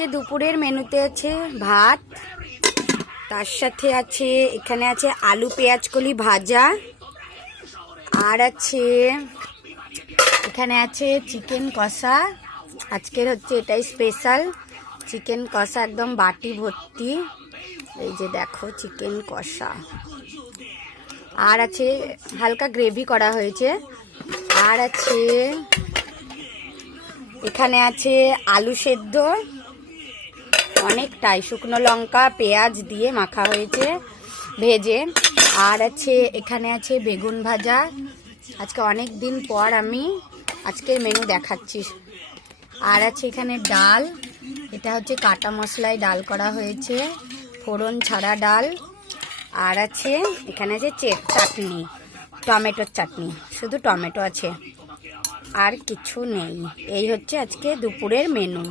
আজকে দুপুরের মেনুতে আছে ভাত, তার সাথে আছে এখানে আছে আলু পেঁয়াজ কলি ভাজা, আর আছে এখানে আছে চিকেন কষা। আজকের হচ্ছে এটাই স্পেশাল চিকেন কষা, একদম বাটি ভর্তি। এই যে দেখো চিকেন কষা, আর আছে হালকা গ্রেভি করা হয়েছে, আর আছে এখানে আছে আলু সেদ্ধ অনেকটাই, শুকনো লঙ্কা পেঁয়াজ দিয়ে মাখা হয়েছে ভেজে, আর আছে এখানে আছে বেগুন ভাজা। আজকে অনেক দিন পর আমি আজকের মেনু দেখাচ্ছি। আর আছে এখানে ডাল, এটা হচ্ছে কাটা মশলায় ডাল করা হয়েছে, ফোড়ন ছাড়া ডাল। আর আছে এখানে আছে চাটনি, টমেটোর চাটনি, শুধু টমেটো আছে, আর কিছু নেই। এই হচ্ছে আজকে দুপুরের মেনু।